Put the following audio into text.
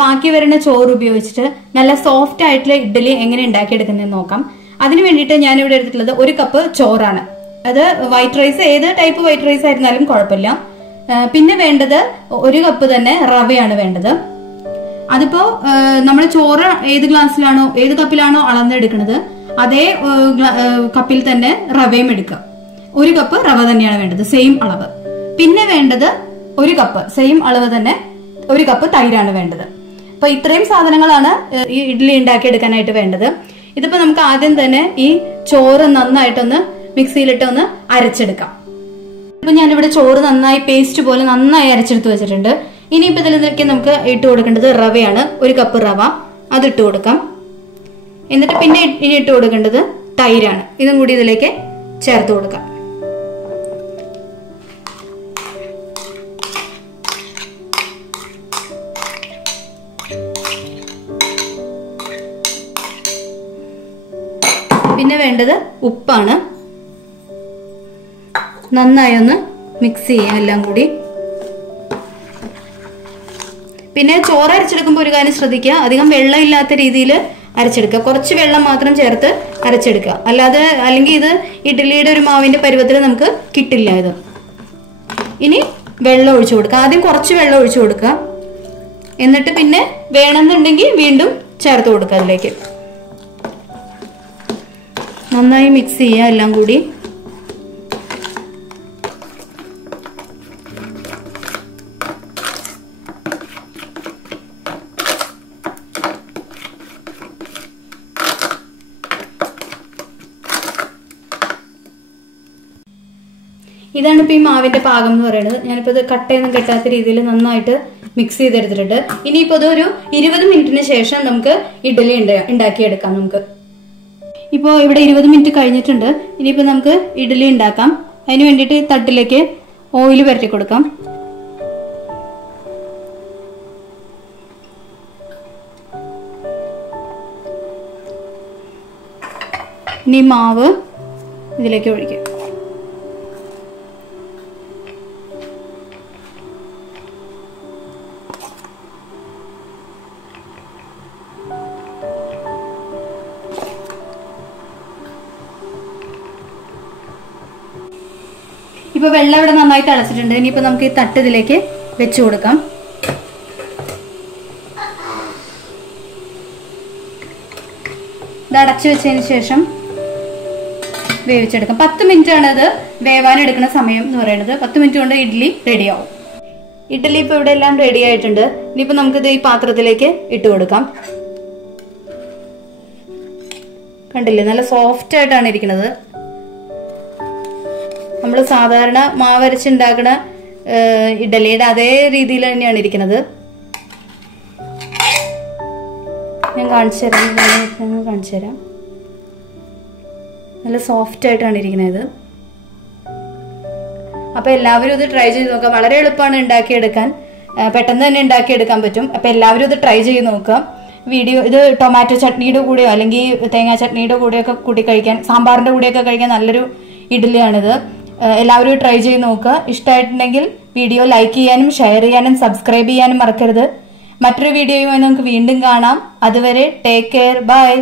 ബാക്കി വരുന്ന ചോറ് ഉപയോഗിച്ചിട്ട് നല്ല സോഫ്റ്റ് ആയിട്ടുള്ള ഇഡ്ഡലി എങ്ങനെ ഉണ്ടാക്കിയെടുക്കുന്നതെന്ന് നോക്കാം. അതിന് വേണ്ടിയിട്ട് ഞാൻ ഇവിടെ എടുത്തിട്ടുള്ളത് 1 കപ്പ് ചോറാണ്. അത് വൈറ്റ് റൈസ്, ഏത് ടൈപ്പ് വൈറ്റ് റൈസ് ആയിരുന്നാലും കുഴപ്പമില്ല. പിന്നെ വേണ്ടത് 1 കപ്പ് തന്നെ റവയാണ് വേണ്ടത്. അതിപ്പോ നമ്മൾ ചോറ് ഏത് ഗ്ലാസ്സിലാണോ ഏത് കപ്പിലാണോ അളന്നെടുക്കുന്നത് അതേ കപ്പിൽ തന്നെ റവയും എടുക്കുക. 1 കപ്പ് റവ തന്നെയാണ് വേണ്ടത്, സെയിം അളവ്. പിന്നെ വേണ്ടത് 1 കപ്പ് സെയിം അളവ് തന്നെ 1 കപ്പ് തൈരാണ് വേണ്ടത്. അപ്പൊ ഇത്രയും സാധനങ്ങളാണ് ഈ ഇഡ്ഡലി ഉണ്ടാക്കിയെടുക്കാനായിട്ട് വേണ്ടത്. ഇതിപ്പോ നമുക്ക് ആദ്യം തന്നെ ഈ ചോറ് നന്നായിട്ടൊന്ന് മിക്സിയിലിട്ട് ഒന്ന് അരച്ചെടുക്കാം. ഇപ്പൊ ഞാനിവിടെ ചോറ് നന്നായി പേസ്റ്റ് പോലെ നന്നായി അരച്ചെടുത്ത് വെച്ചിട്ടുണ്ട്. ഇനിയിപ്പോ ഇതിലേക്ക് നമുക്ക് ഇട്ട് കൊടുക്കേണ്ടത് റവയാണ്. 1 കപ്പ് റവ അത് ഇട്ട് കൊടുക്കാം. എന്നിട്ട് പിന്നെ ഇനി ഇട്ട് കൊടുക്കേണ്ടത് തൈരാണ്. ഇതും കൂടി ഇതിലേക്ക് ചേർത്ത് കൊടുക്കാം. പിന്നെ വേണ്ടത് ഉപ്പാണ്. നന്നായി ഒന്ന് മിക്സ് ചെയ്യാം എല്ലാം കൂടി. പിന്നെ ചോറ് അരച്ചെടുക്കുമ്പോൾ ഒരു കാര്യം ശ്രദ്ധിക്കുക, അധികം വെള്ളം ഇല്ലാത്ത രീതിയിൽ അരച്ചെടുക്കുക. കുറച്ച് വെള്ളം മാത്രം ചേർത്ത് അരച്ചെടുക്കുക. അല്ലെങ്കിൽ ഇത് ഇഡ്ഡലിയുടെ ഒരു മാവിന്റെ പരുവത്തിൽ നമുക്ക് കിട്ടില്ല ഇത്. ഇനി വെള്ളം ഒഴിച്ചു കൊടുക്കുക. ആദ്യം കുറച്ച് വെള്ളം ഒഴിച്ചു കൊടുക്കുക. എന്നിട്ട് പിന്നെ വേണമെന്നുണ്ടെങ്കിൽ വീണ്ടും ചേർത്ത് കൊടുക്കുക അതിലേക്ക്. നന്നായി മിക്സ് ചെയ്യുക എല്ലാം കൂടി. ഇതാണ് ഇപ്പൊ ഈ മാവിന്റെ പാകം എന്ന് പറയുന്നത്. ഞാനിപ്പോ ഇത് കട്ടയൊന്നും കെട്ടാത്ത രീതിയിൽ നന്നായിട്ട് മിക്സ് ചെയ്തെടുത്തിട്ടുണ്ട്. ഇനിയിപ്പോ ഇതൊരു 20 മിനിറ്റിന് ശേഷം നമുക്ക് ഇഡ്ഡലി ഉണ്ടാക്കിയെടുക്കാം. നമുക്ക് ഇപ്പോൾ ഇവിടെ 20 മിനിറ്റ് കഴിഞ്ഞിട്ടുണ്ട്. ഇനിയിപ്പോൾ നമുക്ക് ഇഡ്ഡലി ഉണ്ടാക്കാം. അതിന് വേണ്ടിയിട്ട് തട്ടിലേക്ക് ഓയിൽ പുരട്ടി കൊടുക്കാം. ഇനി മാവ് ഇതിലേക്ക് ഒഴിക്കാം. ഇപ്പൊ വെള്ളം ഇവിടെ നന്നായി തിളച്ചിട്ടുണ്ട്. ഇനിയിപ്പോ നമുക്ക് ഈ തട്ട് ഇതിലേക്ക് വെച്ചു കൊടുക്കാം. ഇത് അടച്ചു വെച്ചതിന് ശേഷം വേവിച്ചെടുക്കാം. 10 മിനിറ്റ് ആണ് ഇത് വേവാനെടുക്കുന്ന സമയം എന്ന് പറയുന്നത്. 10 മിനിറ്റ് കൊണ്ട് ഇഡ്ഡലി റെഡിയാവും. ഇഡ്ഡലി ഇപ്പൊ ഇവിടെ എല്ലാം റെഡി ആയിട്ടുണ്ട്. ഇനിയിപ്പോ നമുക്കിത് ഈ പാത്രത്തിലേക്ക് ഇട്ട് കൊടുക്കാം. കണ്ടില്ലേ, നല്ല സോഫ്റ്റ് ആയിട്ടാണ് ഇരിക്കുന്നത്. നമ്മൾ സാധാരണ മാവരച്ചുണ്ടാക്കുന്ന ഇഡ്ഡലിയുടെ അതേ രീതിയിൽ തന്നെയാണ് ഇരിക്കുന്നത്. ഞാൻ കാണിച്ചു തരാം. നല്ല സോഫ്റ്റ് ആയിട്ടാണ് ഇരിക്കുന്നത്. അപ്പൊ എല്ലാവരും ഇത് ട്രൈ ചെയ്ത് നോക്കാം. വളരെ എളുപ്പമാണ് ഉണ്ടാക്കിയെടുക്കാൻ, പെട്ടെന്ന് തന്നെ ഉണ്ടാക്കിയെടുക്കാൻ പറ്റും. അപ്പൊ എല്ലാവരും ഇത് ട്രൈ ചെയ്ത് നോക്കാം. ഇത് ടൊമാറ്റോ ചട്നിയുടെ കൂടെയോ അല്ലെങ്കിൽ തേങ്ങാ ചട്നിയുടെ കൂടെയൊക്കെ കൂട്ടി കഴിക്കാൻ, സാമ്പാറിന്റെ കൂടെയൊക്കെ കഴിക്കാൻ നല്ലൊരു ഇഡ്ഡലിയാണിത്. എല്ലാവരും ട്രൈ ചെയ്ത് നോക്കുക. ഇഷ്ടമായിട്ടുണ്ടെങ്കിൽ വീഡിയോ ലൈക്ക് ചെയ്യാനും ഷെയർ ചെയ്യാനും സബ്സ്ക്രൈബ് ചെയ്യാനും മറക്കരുത്. മറ്റൊരു വീഡിയോയുമായി നമുക്ക് വീണ്ടും കാണാം. അതുവരെ ടേക്ക് കെയർ, ബൈ.